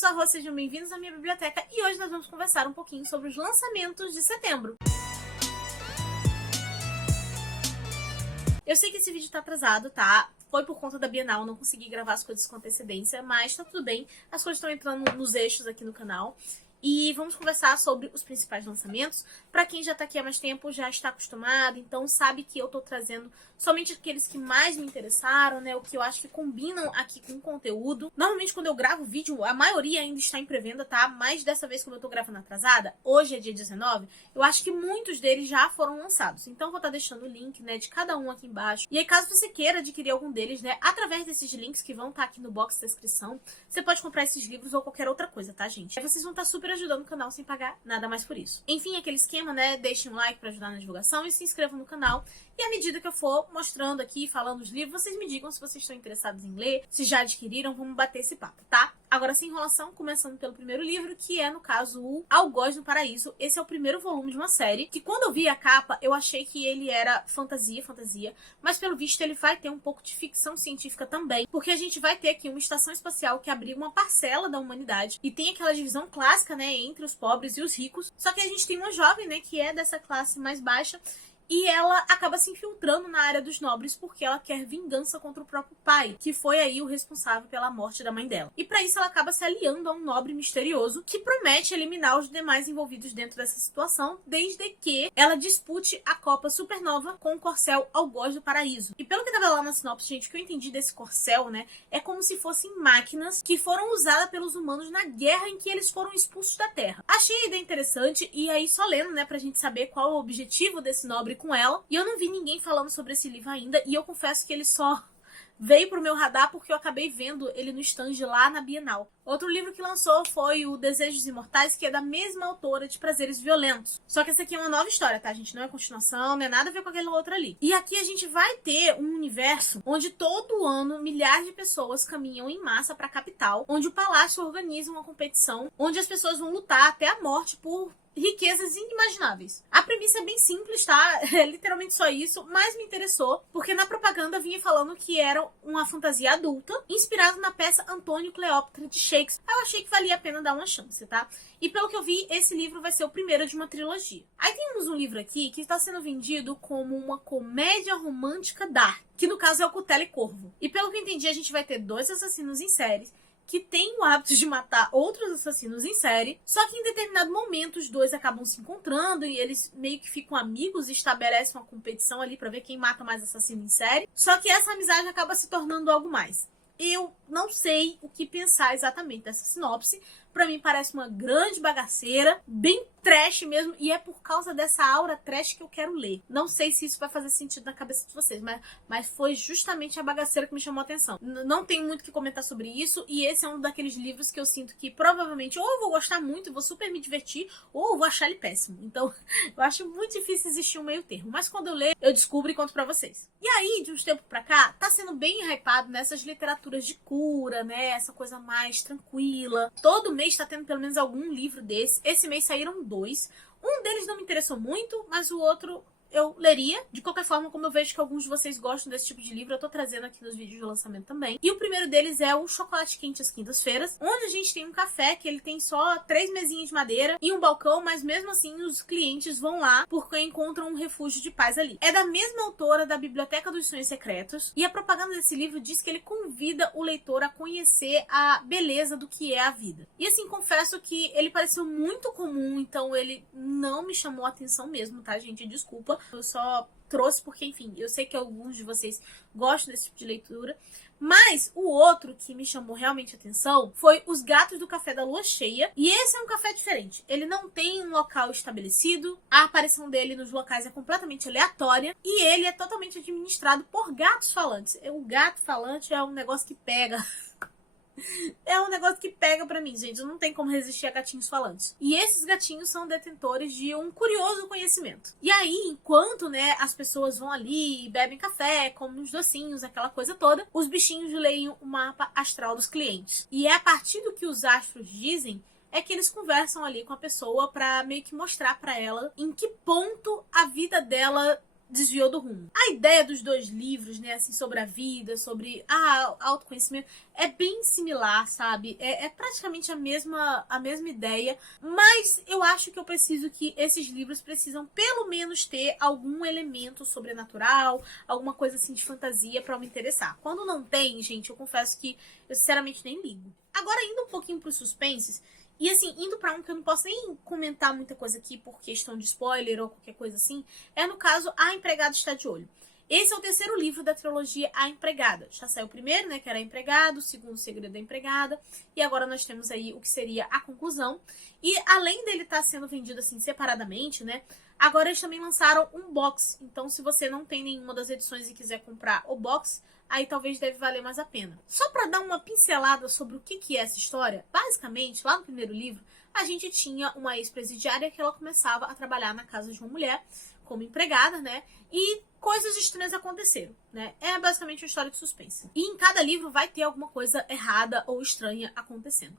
sou a Rô, sejam bem-vindos à minha biblioteca e hoje nós vamos conversar um pouquinho sobre os lançamentos de setembro. Eu sei que esse vídeo tá atrasado, tá? Foi por conta da Bienal, não consegui gravar as coisas com antecedência, mas tá tudo bem, as coisas estão entrando nos eixos aqui no canal. E vamos conversar sobre os principais lançamentos. Pra quem já tá aqui há mais tempo, já está acostumado, então sabe que eu tô trazendo somente aqueles que mais me interessaram, né? O que eu acho que combinam aqui com o conteúdo. Normalmente quando eu gravo vídeo, a maioria ainda está em pré-venda, tá? Mas dessa vez, como eu tô gravando atrasada, hoje é dia 19, eu acho que muitos deles já foram lançados. Então eu vou estar deixando o link, né, de cada um aqui embaixo. E aí caso você queira adquirir algum deles, né, através desses links que vão estar aqui no box da descrição, você pode comprar esses livros ou qualquer outra coisa, tá, gente? Aí vocês vão estar super ajudando o canal sem pagar nada mais por isso. Enfim, aquele esquema, né? Deixem um like pra ajudar na divulgação e se inscrevam no canal. E à medida que eu for mostrando aqui, falando os livros, vocês me digam se vocês estão interessados em ler, se já adquiriram, vamos bater esse papo, tá? Agora, sem enrolação, começando pelo primeiro livro, que é, no caso, o Algoz no Paraíso. Esse é o primeiro volume de uma série, que quando eu vi a capa, eu achei que ele era fantasia, mas pelo visto ele vai ter um pouco de ficção científica também, porque a gente vai ter aqui uma estação espacial que abriga uma parcela da humanidade, e tem aquela divisão clássica, né, entre os pobres e os ricos, só que a gente tem uma jovem, né, que é dessa classe mais baixa, e ela acaba se infiltrando na área dos nobres porque ela quer vingança contra o próprio pai, que foi aí o responsável pela morte da mãe dela. E pra isso ela acaba se aliando a um nobre misterioso que promete eliminar os demais envolvidos dentro dessa situação, desde que ela dispute a Copa Supernova com o corcel Algoz do Paraíso. E pelo que tava lá na sinopse, gente, o que eu entendi desse corcel, né, é como se fossem máquinas que foram usadas pelos humanos na guerra em que eles foram expulsos da Terra. Achei a ideia interessante e aí só lendo, né, pra gente saber qual é o objetivo desse nobre com ela. E eu não vi ninguém falando sobre esse livro ainda, e eu confesso que ele só veio pro meu radar porque eu acabei vendo ele no stand lá na Bienal. Outro livro que lançou foi o Desejos Imortais, que é da mesma autora de Prazeres Violentos. Só que essa aqui é uma nova história, tá, gente? Não é continuação, não é nada a ver com aquele outro ali. E aqui a gente vai ter um universo onde todo ano milhares de pessoas caminham em massa pra capital, onde o palácio organiza uma competição, onde as pessoas vão lutar até a morte por riquezas inimagináveis. A premissa é bem simples, tá? É literalmente só isso, mas me interessou, porque na propaganda vinha falando que era uma fantasia adulta, inspirada na peça Antônio e Cleópatra de Shakespeare. Eu achei que valia a pena dar uma chance, tá? E pelo que eu vi, esse livro vai ser o primeiro de uma trilogia. Aí temos um livro aqui que está sendo vendido como uma comédia romântica dark, que no caso é o Cutelo e Corvo. E pelo que eu entendi, a gente vai ter 2 assassinos em série que tem o hábito de matar outros assassinos em série, só que em determinado momento os 2 acabam se encontrando e eles meio que ficam amigos e estabelecem uma competição ali pra ver quem mata mais assassino em série, só que essa amizade acaba se tornando algo mais. Eu não sei o que pensar exatamente dessa sinopse. Pra mim parece uma grande bagaceira, bem trash mesmo, e é por causa dessa aura trash que eu quero ler. Não sei se isso vai fazer sentido na cabeça de vocês, mas foi justamente a bagaceira que me chamou a atenção. Não tenho muito o que comentar sobre isso, e esse é um daqueles livros que eu sinto que provavelmente ou eu vou gostar muito, vou super me divertir, ou eu vou achar ele péssimo. Então, eu acho muito difícil existir um meio termo, mas quando eu ler, eu descubro e conto pra vocês. E aí, de uns tempos pra cá, tá sendo bem hypado nessas literaturas de cura, né, essa coisa mais tranquila. Todo mês tá tendo pelo menos algum livro desse. Esse mês saíram 2. Um deles não me interessou muito, mas o outro eu leria. De qualquer forma, como eu vejo que alguns de vocês gostam desse tipo de livro, eu tô trazendo aqui nos vídeos de lançamento também. E o primeiro deles é o Chocolate Quente às Quintas-feiras, onde a gente tem um café que ele tem só 3 mesinhas de madeira e um balcão, mas mesmo assim os clientes vão lá porque encontram um refúgio de paz ali. É da mesma autora da Biblioteca dos Sonhos Secretos, e a propaganda desse livro diz que ele convida o leitor a conhecer a beleza do que é a vida. E assim, confesso que ele pareceu muito comum, então ele não me chamou a atenção mesmo, tá, gente? Desculpa. Eu só trouxe porque, enfim, eu sei que alguns de vocês gostam desse tipo de leitura. Mas o outro que me chamou realmente a atenção foi Os Gatos do Café da Lua Cheia. E esse é um café diferente. Ele não tem um local estabelecido. A aparição dele nos locais é completamente aleatória. E ele é totalmente administrado por gatos falantes. O gato falante é um negócio que pega. É um negócio que pega pra mim, gente. Não tem como resistir a gatinhos falantes. E esses gatinhos são detentores de um curioso conhecimento. E aí, enquanto, né, as pessoas vão ali e bebem café, comem uns docinhos, aquela coisa toda, os bichinhos leem o mapa astral dos clientes. E é a partir do que os astros dizem é que eles conversam ali com a pessoa pra meio que mostrar pra ela em que ponto a vida dela desviou do rumo. A ideia dos dois livros, né, assim, sobre a vida, sobre autoconhecimento, é bem similar, sabe? É praticamente a mesma ideia, mas eu acho que eu preciso que esses livros precisam pelo menos ter algum elemento sobrenatural, alguma coisa assim de fantasia pra eu me interessar. Quando não tem, gente, eu confesso que eu sinceramente nem ligo. Agora, indo um pouquinho pros suspenses, e assim, indo pra um que eu não posso nem comentar muita coisa aqui por questão de spoiler ou qualquer coisa assim, é no caso A Empregada Está de Olho. Esse é o terceiro livro da trilogia A Empregada. Já saiu o primeiro, né, que era Empregado, o segundo, O Segredo da Empregada, e agora nós temos aí o que seria a conclusão. E além dele estar sendo vendido assim separadamente, né, agora eles também lançaram um box. Então, se você não tem nenhuma das edições e quiser comprar o box, aí talvez deve valer mais a pena. Só para dar uma pincelada sobre o que é essa história, basicamente, lá no primeiro livro, a gente tinha uma ex-presidiária que ela começava a trabalhar na casa de uma mulher como empregada, né? E coisas estranhas aconteceram, né? É basicamente uma história de suspense. E em cada livro vai ter alguma coisa errada ou estranha acontecendo.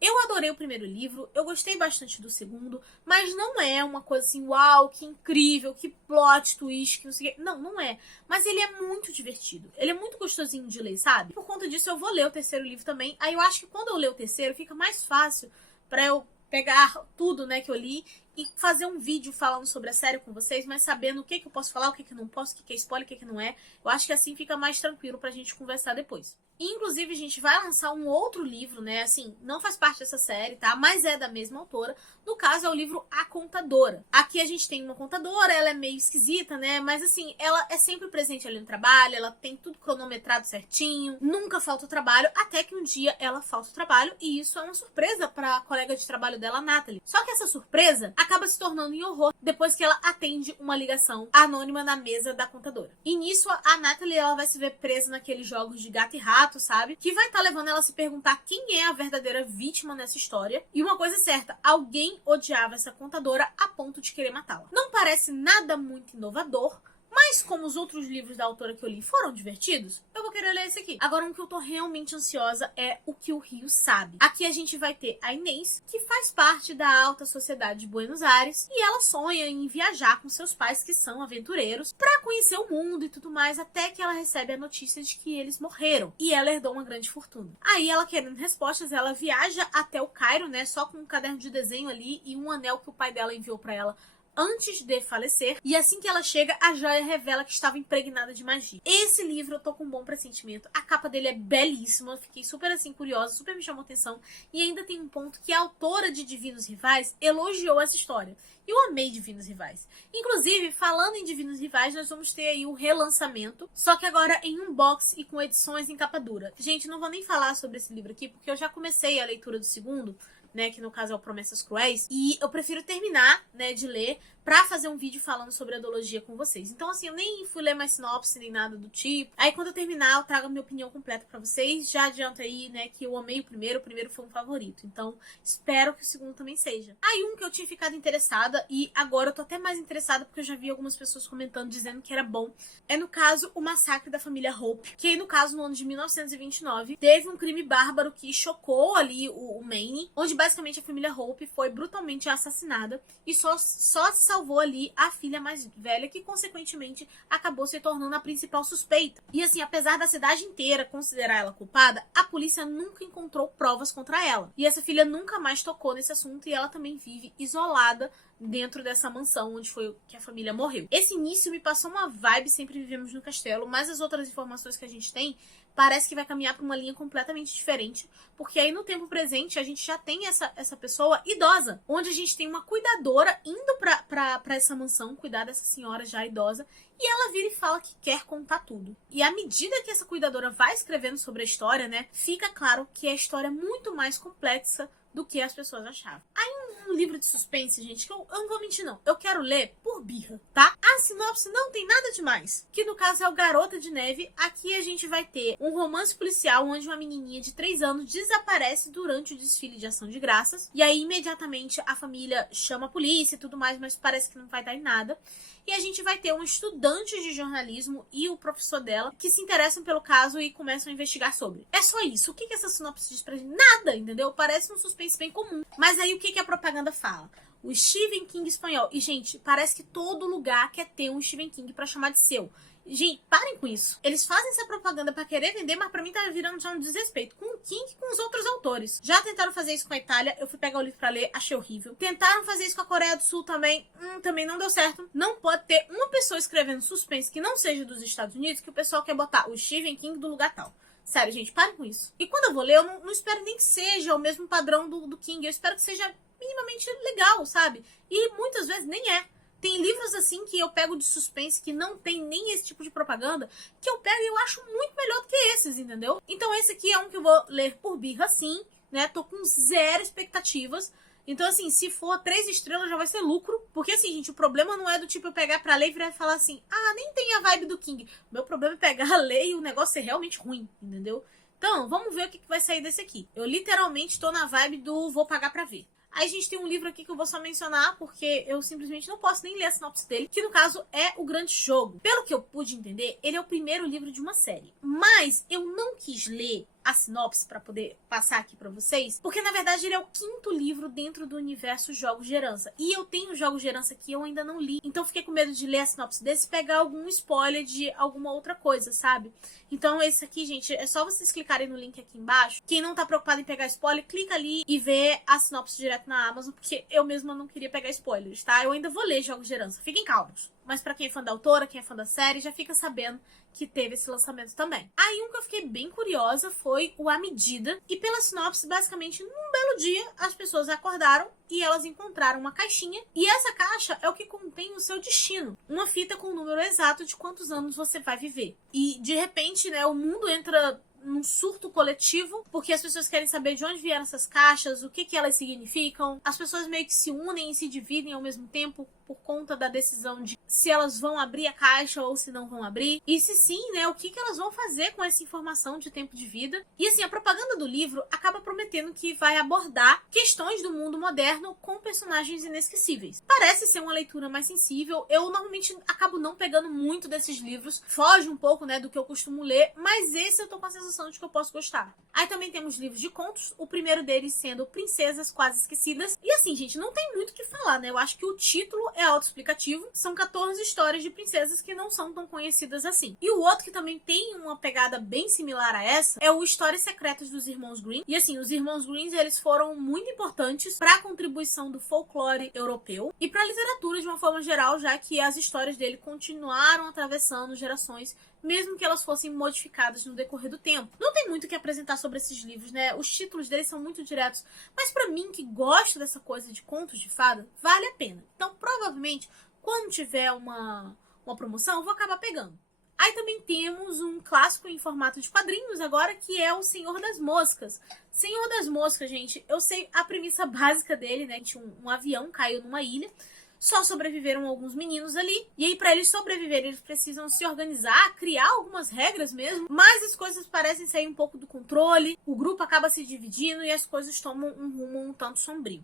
Eu adorei o primeiro livro, eu gostei bastante do segundo, mas não é uma coisa assim, uau, que incrível, que plot twist, que não sei o quê. Não, não é. Mas ele é muito divertido. Ele é muito gostosinho de ler, sabe? Por conta disso, eu vou ler o terceiro livro também. Aí eu acho que quando eu ler o terceiro, fica mais fácil pra eu pegar tudo, né, que eu li e fazer um vídeo falando sobre a série com vocês, mas sabendo o que eu posso falar, o que eu não posso, o que é spoiler, o que não é. Eu acho que assim fica mais tranquilo pra gente conversar depois. E, inclusive, a gente vai lançar um outro livro, né? Assim, não faz parte dessa série, tá? Mas é da mesma autora. No caso, é o livro A Contadora. Aqui a gente tem uma contadora, ela é meio esquisita, né? Mas, assim, ela é sempre presente ali no trabalho, ela tem tudo cronometrado certinho, nunca falta o trabalho, até que um dia ela falta o trabalho, e isso é uma surpresa pra colega de trabalho dela, Natalie. Só que essa surpresa acaba se tornando em horror depois que ela atende uma ligação anônima na mesa da contadora. E nisso, a Natalie, ela vai se ver presa naqueles jogos de gato e rato, sabe? Que vai estar levando ela a se perguntar quem é a verdadeira vítima nessa história. E uma coisa é certa, alguém odiava essa contadora a ponto de querer matá-la. Não parece nada muito inovador, mas como os outros livros da autora que eu li foram divertidos, eu vou querer ler esse aqui. Agora, um que eu tô realmente ansiosa é O Que o Rio Sabe. Aqui a gente vai ter a Inês, que faz parte da alta sociedade de Buenos Aires, e ela sonha em viajar com seus pais, que são aventureiros, pra conhecer o mundo e tudo mais, até que ela recebe a notícia de que eles morreram, e ela herdou uma grande fortuna. Aí, ela querendo respostas, ela viaja até o Cairo, né, só com um caderno de desenho ali e um anel que o pai dela enviou pra ela antes de falecer, e assim que ela chega, a joia revela que estava impregnada de magia. Esse livro eu tô com um bom pressentimento, a capa dele é belíssima, eu fiquei super assim curiosa, super me chamou atenção, e ainda tem um ponto que a autora de Divinos Rivais elogiou essa história. Eu amei Divinos Rivais. Inclusive, falando em Divinos Rivais, nós vamos ter aí o relançamento, só que agora em um box e com edições em capa dura. Gente, não vou nem falar sobre esse livro aqui, porque eu já comecei a leitura do segundo, né, que no caso é o Promessas Cruéis, e eu prefiro terminar, né, de ler pra fazer um vídeo falando sobre a duologia com vocês. Então, assim, eu nem fui ler mais sinopse nem nada do tipo. Aí, quando eu terminar, eu trago a minha opinião completa pra vocês. Já adianto aí, né, que eu amei o primeiro foi um favorito. Então, espero que o segundo também seja. Aí, um que eu tinha ficado interessada, e agora eu tô até mais interessada porque eu já vi algumas pessoas comentando, dizendo que era bom, é, no caso, o Massacre da Família Hope, que, no caso, no ano de 1929, teve um crime bárbaro que chocou ali o Maine, onde, basicamente, a família Hope foi brutalmente assassinada e só se salvou ali a filha mais velha, que consequentemente acabou se tornando a principal suspeita. E assim, apesar da cidade inteira considerar ela culpada, a polícia nunca encontrou provas contra ela. E essa filha nunca mais tocou nesse assunto, e ela também vive isolada dentro dessa mansão onde foi que a família morreu. Esse início me passou uma vibe Sempre Vivemos no Castelo, mas as outras informações que a gente tem parece que vai caminhar para uma linha completamente diferente, porque aí no tempo presente a gente já tem essa pessoa idosa, onde a gente tem uma cuidadora indo pra essa mansão cuidar dessa senhora já idosa, e ela vira e fala que quer contar tudo. E à medida que essa cuidadora vai escrevendo sobre a história, né, fica claro que a história é muito mais complexa do que as pessoas achavam. Aí um livro de suspense, gente, que eu não vou mentir não, eu quero ler por birra, tá? A sinopse não tem nada demais, que no caso é o Garota de Neve. Aqui a gente vai ter um romance policial onde uma menininha de 3 anos desaparece durante o desfile de Ação de Graças, e aí imediatamente a família chama a polícia e tudo mais, mas parece que não vai dar em nada. E a gente vai ter um estudante de jornalismo e o professor dela que se interessam pelo caso e começam a investigar sobre. É só isso. O que essa sinopse diz pra gente? Nada, entendeu? Parece um suspense bem comum. Mas aí o que a propaganda fala? o Stephen King espanhol. E, gente, parece que todo lugar quer ter um Stephen King pra chamar de seu. Gente, parem com isso. Eles fazem essa propaganda pra querer vender, mas pra mim tá virando já um desrespeito com o King e com os outros autores. Já tentaram fazer isso com a Itália, eu fui pegar o livro pra ler, achei horrível. Tentaram fazer isso com a Coreia do Sul também, também não deu certo. Não pode ter uma pessoa escrevendo suspense que não seja dos Estados Unidos, que o pessoal quer botar o Stephen King do lugar tal. Sério, gente, parem com isso. E quando eu vou ler, eu não espero nem que seja o mesmo padrão do King, eu espero que seja minimamente legal, sabe? E muitas vezes nem é. Tem livros assim que eu pego de suspense que não tem nem esse tipo de propaganda, que eu pego e eu acho muito melhor do que esses, entendeu? Então esse aqui é um que eu vou ler por birra, sim, né? Tô com zero expectativas. Então, assim, se for 3 estrelas já vai ser lucro. Porque, assim, gente, o problema não é do tipo eu pegar pra ler e virar e falar assim, ah, nem tem a vibe do King. O meu problema é pegar, ler e o negócio ser realmente ruim, entendeu? Então, vamos ver o que vai sair desse aqui. Eu literalmente tô na vibe do vou pagar pra ver. Aí a gente tem um livro aqui que eu vou só mencionar, porque eu simplesmente não posso nem ler a sinopse dele, que no caso é O Grande Jogo. Pelo que eu pude entender, ele é o primeiro livro de uma série. Mas eu não quis ler a sinopse para poder passar aqui para vocês, porque na verdade ele é o 5º livro dentro do universo Jogos de Herança. E eu tenho Jogos de Herança que eu ainda não li, então fiquei com medo de ler a sinopse desse e pegar algum spoiler de alguma outra coisa, sabe? Então esse aqui, gente, é só vocês clicarem no link aqui embaixo. Quem não tá preocupado em pegar spoiler, clica ali e vê a sinopse direto na Amazon, porque eu mesma não queria pegar spoilers, tá? Eu ainda vou ler Jogos de Herança, fiquem calmos. Mas pra quem é fã da autora, quem é fã da série, já fica sabendo que teve esse lançamento também. Aí um que eu fiquei bem curiosa foi o A Medida. E pela sinopse, basicamente, num belo dia, as pessoas acordaram e elas encontraram uma caixinha. E essa caixa é o que contém o seu destino. Uma fita com o número exato de quantos anos você vai viver. E, de repente, né, o mundo entra num surto coletivo, porque as pessoas querem saber de onde vieram essas caixas, o que elas significam. As pessoas meio que se unem e se dividem ao mesmo tempo por conta da decisão de se elas vão abrir a caixa ou se não vão abrir. E se sim, né, o que elas vão fazer com essa informação de tempo de vida. E assim, a propaganda do livro acaba prometendo que vai abordar questões do mundo moderno com personagens inesquecíveis. Parece ser uma leitura mais sensível. Eu normalmente acabo não pegando muito desses livros, foge um pouco, né, do que eu costumo ler, mas esse eu tô com a sensação de que eu posso gostar. Aí também temos livros de contos, o primeiro deles sendo Princesas Quase Esquecidas. E assim, gente, não tem muito o que falar, né? Eu acho que o título é autoexplicativo. São 14 histórias de princesas que não são tão conhecidas assim. E o outro que também tem uma pegada bem similar a essa é o Histórias Secretas dos Irmãos Grimm. E assim, os Irmãos Grimm, eles foram muito importantes para a contribuição do folclore europeu e para a literatura de uma forma geral, já que as histórias dele continuaram atravessando gerações, mesmo que elas fossem modificadas no decorrer do tempo. Não tem muito o que apresentar sobre esses livros, né? Os títulos deles são muito diretos, mas pra mim, que gosto dessa coisa de contos de fada, vale a pena. Então, provavelmente, quando tiver uma promoção, eu vou acabar pegando. Aí também temos um clássico em formato de quadrinhos agora, que é o Senhor das Moscas. Senhor das Moscas, gente, eu sei a premissa básica dele, né? Um avião caiu numa ilha. Só sobreviveram alguns meninos ali. E aí, pra eles sobreviverem, eles precisam se organizar, criar algumas regras mesmo. Mas as coisas parecem sair um pouco do controle. O grupo acaba se dividindo e as coisas tomam um rumo um tanto sombrio.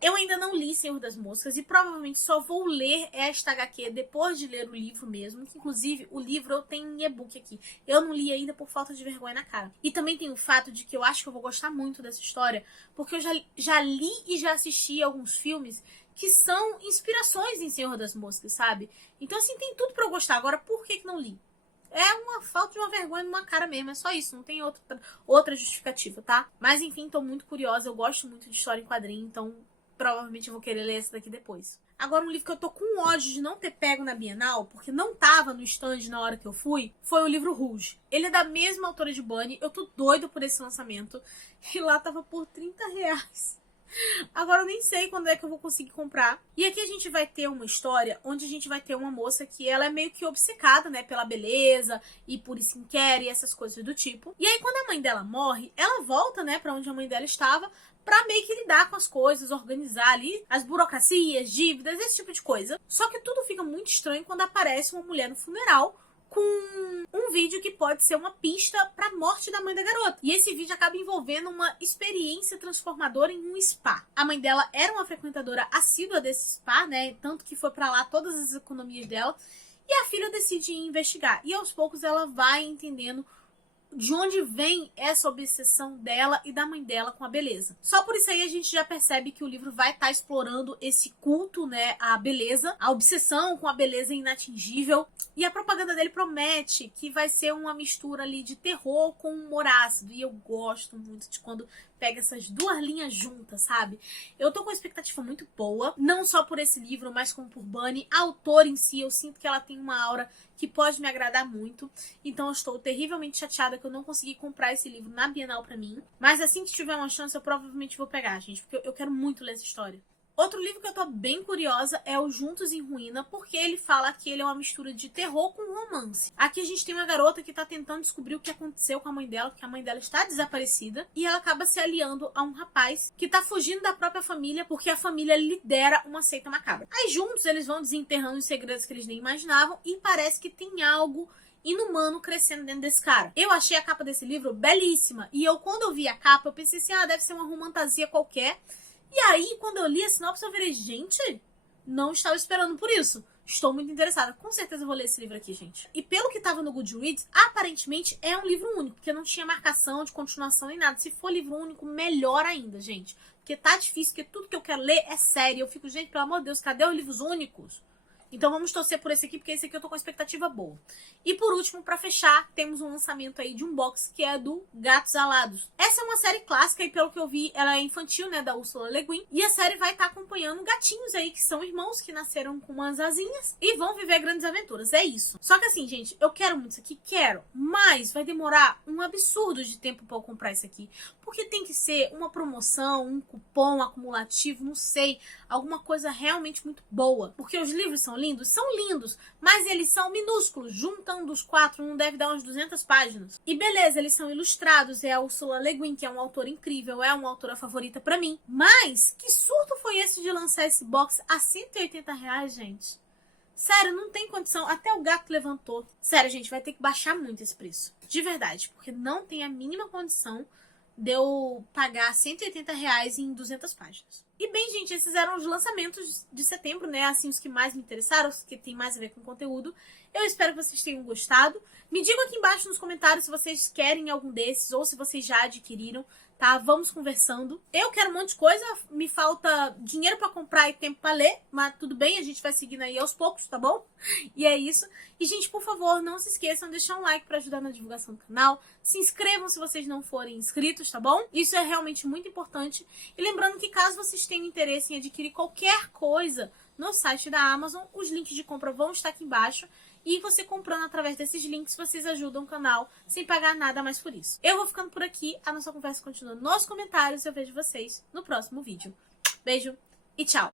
Eu ainda não li Senhor das Moscas e provavelmente só vou ler esta HQ depois de ler o livro mesmo. Inclusive, o livro eu tenho em e-book aqui. Eu não li ainda por falta de vergonha na cara. E também tem o fato de que eu acho que eu vou gostar muito dessa história, porque eu já li e já assisti alguns filmes que são inspirações em Senhor das Moscas, sabe? Então, assim, tem tudo pra eu gostar. Agora, por que não li? É uma falta de uma vergonha numa cara mesmo, é só isso, não tem outra justificativa, tá? Mas, enfim, tô muito curiosa, eu gosto muito de história em quadrinho, então provavelmente eu vou querer ler esse daqui depois. Agora, um livro que eu tô com ódio de não ter pego na Bienal, porque não tava no stand na hora que eu fui, foi o livro Rouge. Ele é da mesma autora de Bunny, eu tô doida por esse lançamento, e lá tava por R$30. Agora eu nem sei quando é que eu vou conseguir comprar. E aqui a gente vai ter uma história onde a gente vai ter uma moça que ela é meio que obcecada, né, pela beleza e por skincare e essas coisas do tipo. E aí quando a mãe dela morre, ela volta, né, pra onde a mãe dela estava, pra meio que lidar com as coisas, organizar ali as burocracias, dívidas, esse tipo de coisa. Só que tudo fica muito estranho quando aparece uma mulher no funeral com um vídeo que pode ser uma pista para a morte da mãe da garota. E esse vídeo acaba envolvendo uma experiência transformadora em um spa. A mãe dela era uma frequentadora assídua desse spa, né? Tanto que foi para lá todas as economias dela. E a filha decide investigar. E aos poucos ela vai entendendo de onde vem essa obsessão dela e da mãe dela com a beleza. Só por isso aí a gente já percebe que o livro vai estar explorando esse culto, né, à beleza, a obsessão com a beleza inatingível. E a propaganda dele promete que vai ser uma mistura ali de terror com humor ácido. E eu gosto muito de quando pega essas duas linhas juntas, sabe? Eu tô com uma expectativa muito boa, não só por esse livro, mas como por Bunny. A autora em si, eu sinto que ela tem uma aura que pode me agradar muito. Então eu estou terrivelmente chateada que eu não consegui comprar esse livro na Bienal pra mim. Mas assim que tiver uma chance, eu provavelmente vou pegar, gente, porque eu quero muito ler essa história. Outro livro que eu tô bem curiosa é o Juntos em Ruína, porque ele fala que ele é uma mistura de terror com romance. Aqui a gente tem uma garota que tá tentando descobrir o que aconteceu com a mãe dela, porque a mãe dela está desaparecida, e ela acaba se aliando a um rapaz que tá fugindo da própria família, porque a família lidera uma seita macabra. Aí juntos eles vão desenterrando os segredos que eles nem imaginavam, e parece que tem algo inumano crescendo dentro desse cara. Eu achei a capa desse livro belíssima, e quando eu vi a capa, eu pensei assim, deve ser uma romantasia qualquer. E aí, quando eu li a sinopse, eu falei, gente, não estava esperando por isso. Estou muito interessada. Com certeza eu vou ler esse livro aqui, gente. E pelo que estava no Goodreads, aparentemente é um livro único, porque não tinha marcação de continuação nem nada. Se for livro único, melhor ainda, gente. Porque tá difícil, porque tudo que eu quero ler é sério. Eu fico, gente, pelo amor de Deus, cadê os livros únicos? Então vamos torcer por esse aqui, porque esse aqui eu tô com uma expectativa boa. E por último, pra fechar, temos um lançamento aí de um box que é do Gatos Alados. Essa é uma série clássica e pelo que eu vi, ela é infantil, né, da Ursula Le Guin. E a série vai estar acompanhando gatinhos aí, que são irmãos, que nasceram com umas asinhas e vão viver grandes aventuras. É isso. Só que assim, gente, eu quero muito isso aqui, quero. Mas vai demorar um absurdo de tempo pra eu comprar isso aqui. Porque tem que ser uma promoção, um cupom acumulativo, não sei. Alguma coisa realmente muito boa. Porque os livros são lindos, mas eles são minúsculos. Juntando os quatro, não deve dar umas 200 páginas. E beleza, eles são ilustrados. É a Ursula Le Guin, que é uma autora incrível, é uma autora favorita pra mim. Mas, que surto foi esse de lançar esse box a R$180, gente? Sério, não tem condição. Até o gato levantou. Sério, gente, vai ter que baixar muito esse preço. De verdade, porque não tem a mínima condição de eu pagar R$180 em 200 páginas. E bem, gente, esses eram os lançamentos de setembro, né? Assim, os que mais me interessaram, os que tem mais a ver com conteúdo. Eu espero que vocês tenham gostado. Me digam aqui embaixo nos comentários se vocês querem algum desses ou se vocês já adquiriram, tá? Vamos conversando. Eu quero um monte de coisa, me falta dinheiro pra comprar e tempo pra ler, mas tudo bem, a gente vai seguindo aí aos poucos, tá bom? E é isso. E, gente, por favor, não se esqueçam de deixar um like pra ajudar na divulgação do canal. Se inscrevam se vocês não forem inscritos, tá bom? Isso é realmente muito importante. E lembrando que caso vocês tenham interesse em adquirir qualquer coisa no site da Amazon, os links de compra vão estar aqui embaixo. E você comprando através desses links, vocês ajudam o canal sem pagar nada mais por isso. Eu vou ficando por aqui, a nossa conversa continua nos comentários e eu vejo vocês no próximo vídeo. Beijo e tchau!